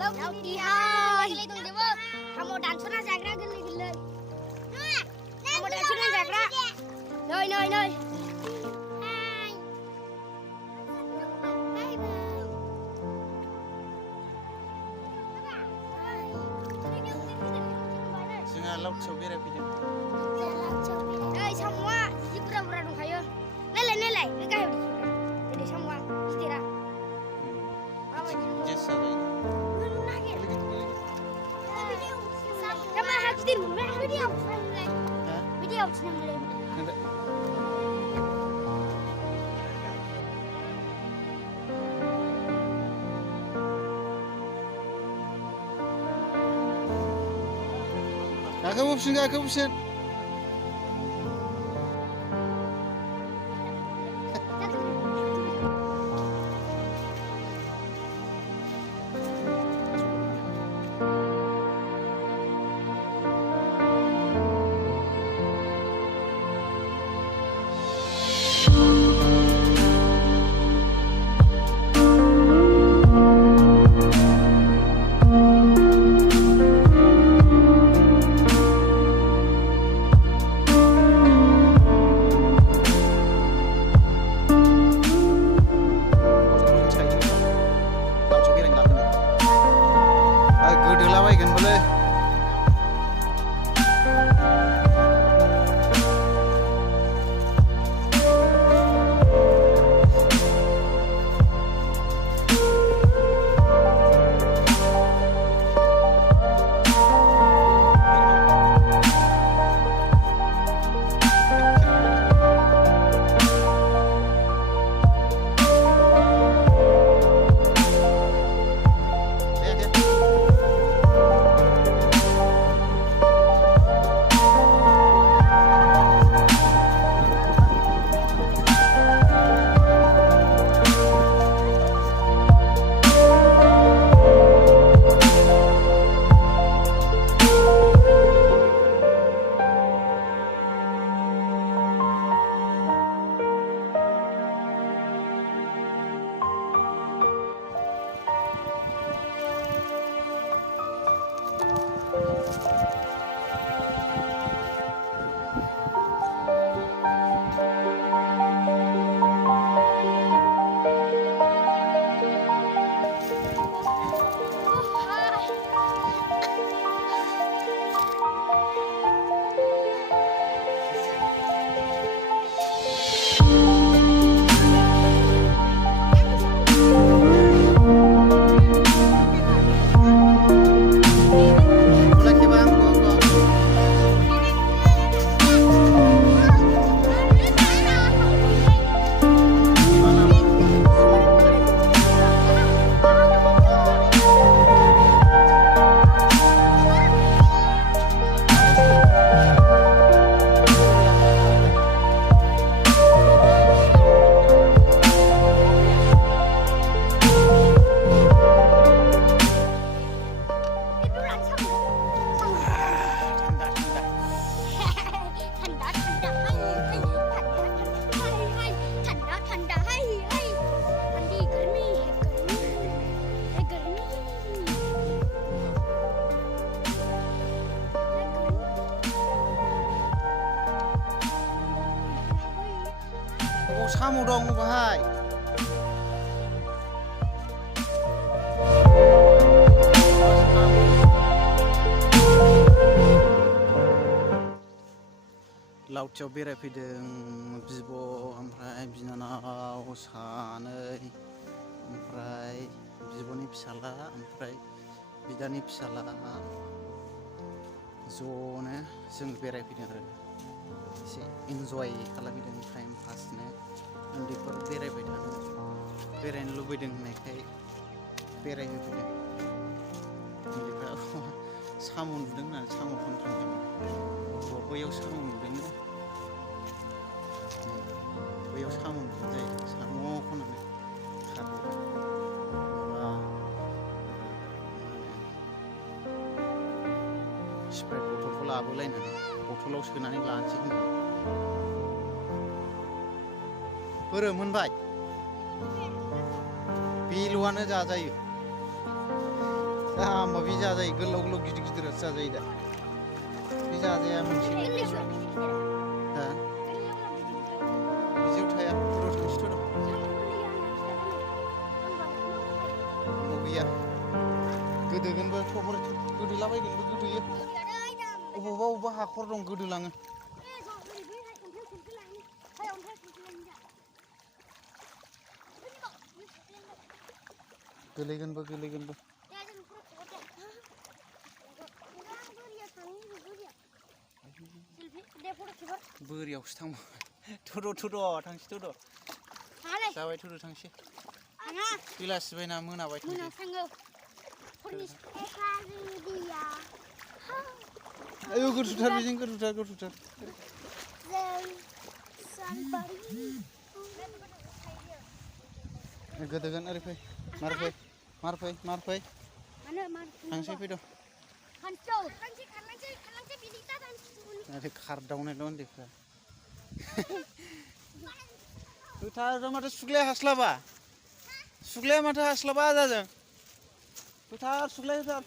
Lauk di hai. Gilai tung dewa. Kamu dansuna jagra gilai. Kamu dansuna jagra. Nơi. Lauk sobir apa dia? Semua ini pura-pura dong kayo. Nelai, enggak ya. Jadi semua istirahat. Jasa lagi. Sama hadir video. Video mulai. Gak kebuskan. Kamu dong bahai. Laut coba beredeng bibo ompray binanaw sanay ompray biboni pisala ompray bidani pisala zone जों बेरायफैदों आरो एसे इन्जय खालामदों time पासनो उन्दैफोर बेरायबाय थानो बेरायनो लुबैदों होननायखाय बेरायहोफैदों उन्दैफ्रा साम' नुदों होननानै साम' खनथ्रांदों बैयाव साम' नुदों बैयाव साम' नुदों जायो साम' खननानै खारबोबाय स्प्राइट बथलखौ लाबोलायनानै बथलाव सोनानै लानोसै होननानै बोरो मोनबाय बेल'आनो जाजायो होमबा बे जाजायो गोलाव गोलाव गिदिर गिदिरासो जाजायो दा बे जाजाया मोनसे हा बिदियाव थाया थुदो थांसै थुदो गैया गोदोगोनबो थबर गोदोलाबायगोनबो गोदोयो अबावबा अबावबा हाखर दं गोदोलाङो गोलैगोनबो गोलैगोनबो बोरियावसो थांबाय थुद' थांसै थुद' जाबाय थुद' थांसै बेलासि बायना मोनाबाय थांसै आयौ गोथौथार बेजों गोथौथार गोदोगोन ओरै फै मार फै थांसै फैद' आरो खारदावनायल' उन्दैफ्रा होथार माथो सुग्लाया माथो हास्लाबा जाजों होथार सुग्लाय होथार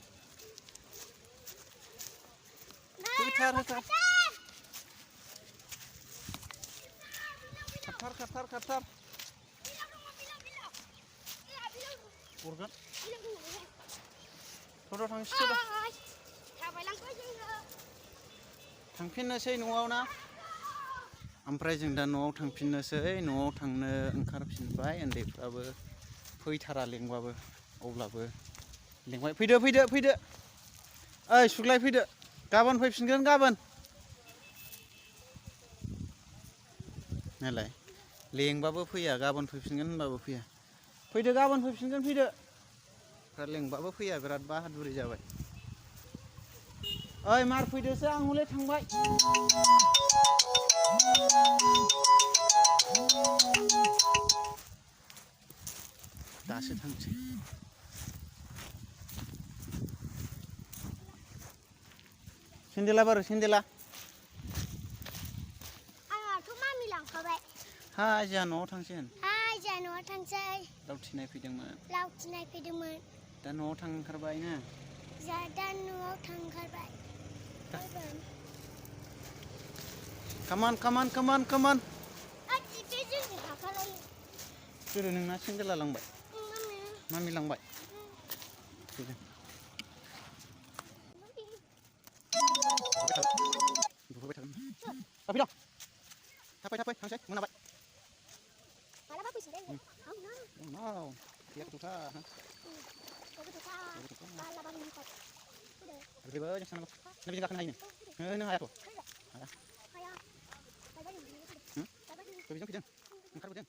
खारथार हरगोन थ'द' थांसै थ'द' थांफिननोसै न'आव ना ओमफ्राय जों दा न'आव थांफिननोसै न'आव थांनो ओंखारफिनबाय उन्दैफ्राबो फैथारा लेंबाबो अब्लाबो लेंबाय फैदो ओइ सुग्लाय फैदो गाबोन फैफिनगोन गाबोन नालाय लेंबाबो फैया गाबोन फैफिनगोन होनबाबो फैया फैदो गाबोन फैफिनगोन फैदो लेंबाबो फैया बिराद बाहादुरि जाबाय ओइ मार फैदोसो आं हले थांबाय दासो थांसै सेन्देला बारो सेन्देला आंहाथ' मामि लांखाबाय हाय जोंहा न'आव थांसै लावथि नायफैदोंमोन दा न'आव थांनो ओंखारबाय ना कामान सोरो नोंना सेन्देला लांबाय मामि लांबाय थाफै थांसै मोनाबाय नों हायाथ' हाया बेजों फैदों ओंखारबोदों